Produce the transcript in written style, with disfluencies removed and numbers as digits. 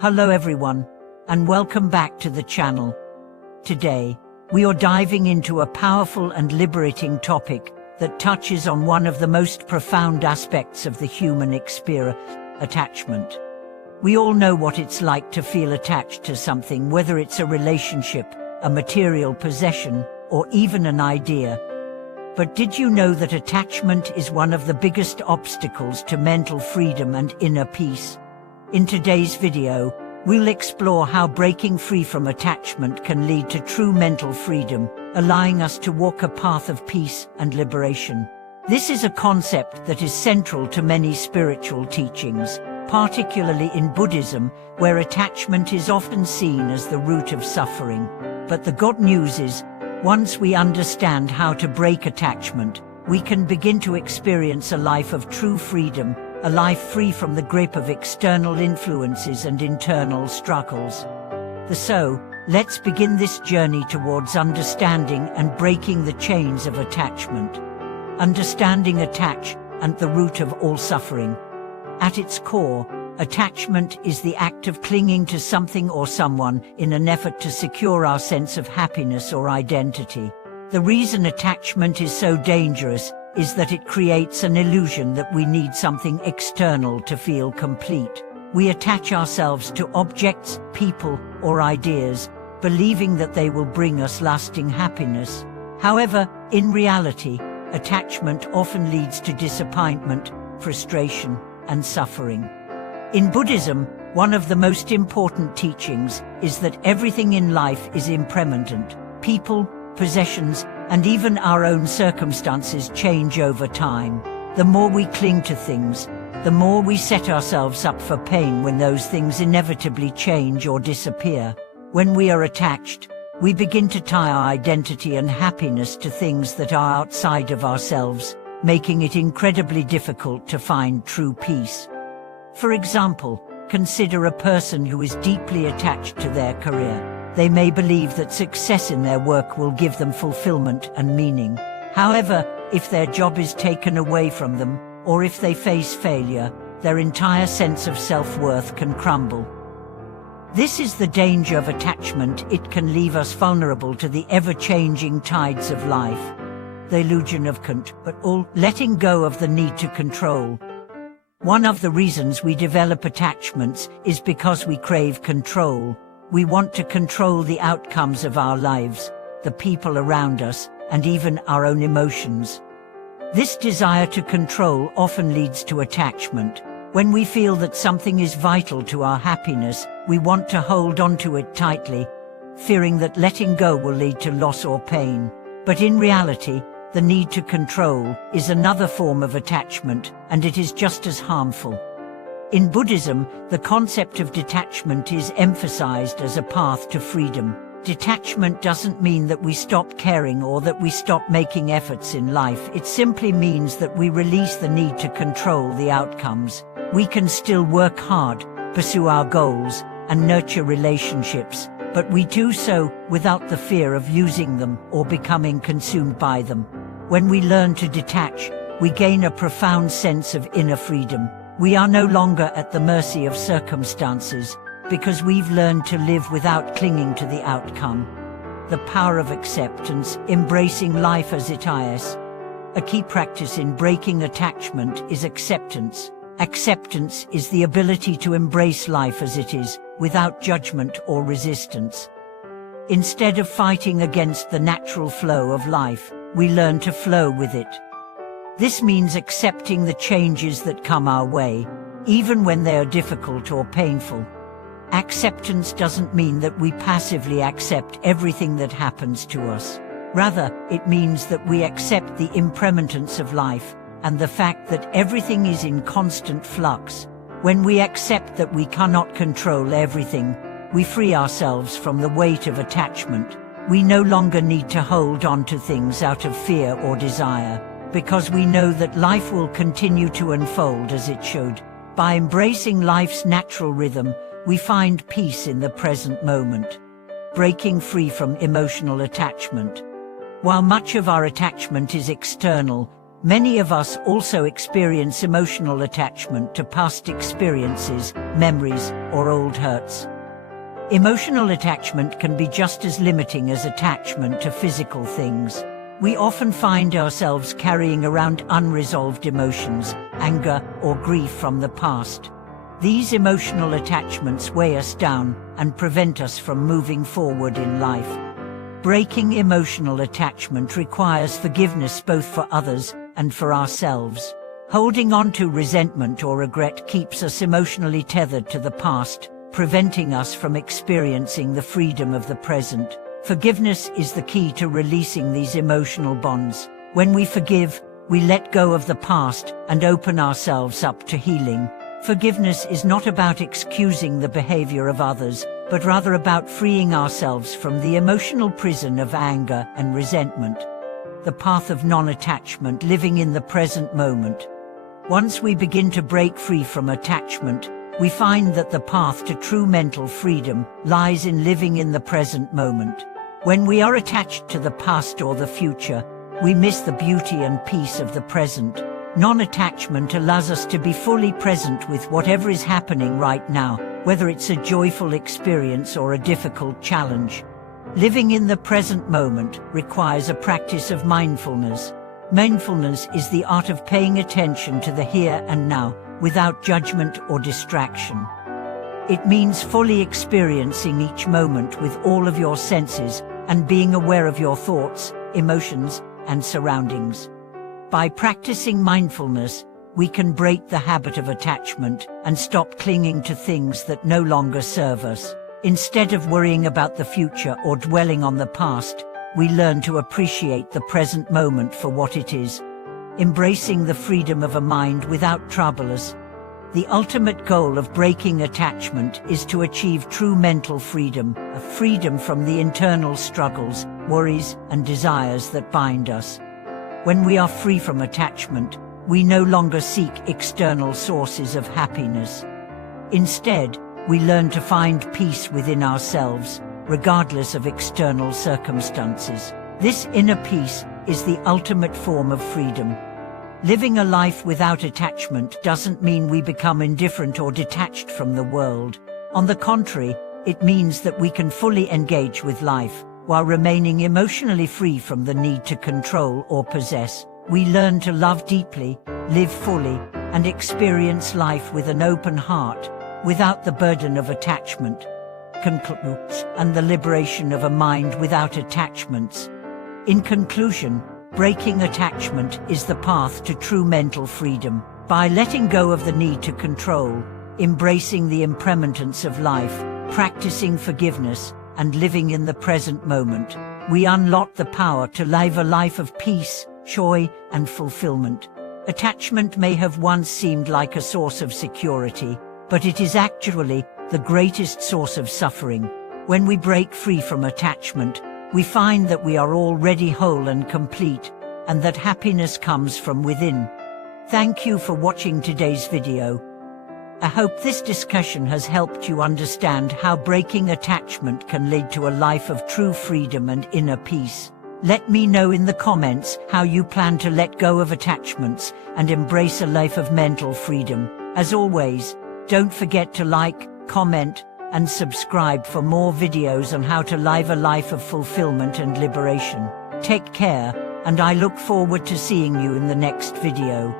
Hello everyone, and welcome back to the channel. Today, we are diving into a powerful and liberating topic that touches on one of the most profound aspects of the human experience, attachment. We all know what it's like to feel attached to something, whether it's a relationship, a material possession, or even an idea. But did you know that attachment is one of the biggest obstacles to mental freedom and inner peace? In today's video, we'll explore how breaking free from attachment can lead to true mental freedom, allowing us to walk a path of peace and liberation. This is a concept that is central to many spiritual teachings, particularly in Buddhism, where attachment is often seen as the root of suffering. But the good news is, once we understand how to break attachment, we can begin to experience a life of true freedom, a life free from the grip of external influences and internal struggles. So, let's begin this journey towards understanding and breaking the chains of attachment. Understanding attachment, the root of all suffering. At its core, attachment is the act of clinging to something or someone in an effort to secure our sense of happiness or identity. The reason attachment is so dangerous is that it creates an illusion that we need something external to feel complete. We attach ourselves to objects, people, or ideas, believing that they will bring us lasting happiness. However, in reality, attachment often leads to disappointment, frustration, and suffering. In Buddhism, one of the most important teachings is that everything in life is impermanent. People, possessions, and even our own circumstances change over time. The more we cling to things, the more we set ourselves up for pain when those things inevitably change or disappear. When we are attached, we begin to tie our identity and happiness to things that are outside of ourselves, making it incredibly difficult to find true peace. For example, consider a person who is deeply attached to their career. They may believe that success in their work will give them fulfillment and meaning. However, if their job is taken away from them, or if they face failure, their entire sense of self-worth can crumble. This is the danger of attachment. It can leave us vulnerable to the ever-changing tides of life. The illusion of control, letting go of the need to control. One of the reasons we develop attachments is because we crave control. We want to control the outcomes of our lives, the people around us, and even our own emotions. This desire to control often leads to attachment. When we feel that something is vital to our happiness, we want to hold on to it tightly, fearing that letting go will lead to loss or pain. But in reality, the need to control is another form of attachment, and it is just as harmful. In Buddhism, the concept of detachment is emphasized as a path to freedom. Detachment doesn't mean that we stop caring or that we stop making efforts in life. It simply means that we release the need to control the outcomes. We can still work hard, pursue our goals, and nurture relationships, but we do so without the fear of losing them or becoming consumed by them. When we learn to detach, we gain a profound sense of inner freedom. We are no longer at the mercy of circumstances, because we've learned to live without clinging to the outcome. The power of acceptance, embracing life as it is. A key practice in breaking attachment is acceptance. Acceptance is the ability to embrace life as it is, without judgment or resistance. Instead of fighting against the natural flow of life, we learn to flow with it. This means accepting the changes that come our way, even when they are difficult or painful. Acceptance doesn't mean that we passively accept everything that happens to us. Rather, it means that we accept the impermanence of life, and the fact that everything is in constant flux. When we accept that we cannot control everything, we free ourselves from the weight of attachment. We no longer need to hold on to things out of fear or desire, because we know that life will continue to unfold as it should. By embracing life's natural rhythm, we find peace in the present moment. Breaking free from emotional attachment. While much of our attachment is external, Many of us also experience emotional attachment to past experiences, memories, or old hurts. Emotional attachment can be just as limiting as attachment to physical things. We often find ourselves carrying around unresolved emotions, anger, or grief from the past. These emotional attachments weigh us down and prevent us from moving forward in life. Breaking emotional attachment requires forgiveness both for others and for ourselves. Holding on to resentment or regret keeps us emotionally tethered to the past, preventing us from experiencing the freedom of the present. Forgiveness is the key to releasing these emotional bonds. When we forgive, we let go of the past and open ourselves up to healing. Forgiveness is not about excusing the behavior of others, but rather about freeing ourselves from the emotional prison of anger and resentment. The path of non-attachment, living in the present moment. Once we begin to break free from attachment, we find that the path to true mental freedom lies in living in the present moment. When we are attached to the past or the future, we miss the beauty and peace of the present. Non-attachment allows us to be fully present with whatever is happening right now, whether it's a joyful experience or a difficult challenge. Living in the present moment requires a practice of mindfulness. Mindfulness is the art of paying attention to the here and now, without judgment or distraction. It means fully experiencing each moment with all of your senses and being aware of your thoughts, emotions, and surroundings. By practicing mindfulness, we can break the habit of attachment and stop clinging to things that no longer serve us. Instead of worrying about the future or dwelling on the past, we learn to appreciate the present moment for what it is, embracing the freedom of a mind without trouble us. The ultimate goal of breaking attachment is to achieve true mental freedom, a freedom from the internal struggles, worries, and desires that bind us. When we are free from attachment, we no longer seek external sources of happiness. Instead, we learn to find peace within ourselves, regardless of external circumstances. This inner peace is the ultimate form of freedom. Living a life without attachment doesn't mean we become indifferent or detached from the world. On the contrary, it means that we can fully engage with life, while remaining emotionally free from the need to control or possess. We learn to love deeply, live fully, and experience life with an open heart, without the burden of attachment. And the liberation of a mind without attachments. In conclusion, breaking attachment is the path to true mental freedom. By letting go of the need to control, embracing the impermanence of life, practicing forgiveness, and living in the present moment, we unlock the power to live a life of peace, joy, and fulfillment. Attachment may have once seemed like a source of security, but it is actually the greatest source of suffering. When we break free from attachment, we find that we are already whole and complete, and that happiness comes from within. Thank you for watching today's video. I hope this discussion has helped you understand how breaking attachment can lead to a life of true freedom and inner peace. Let me know in the comments how you plan to let go of attachments and embrace a life of mental freedom. As always, don't forget to like, comment, and subscribe for more videos on how to live a life of fulfillment and liberation. Take care, and I look forward to seeing you in the next video.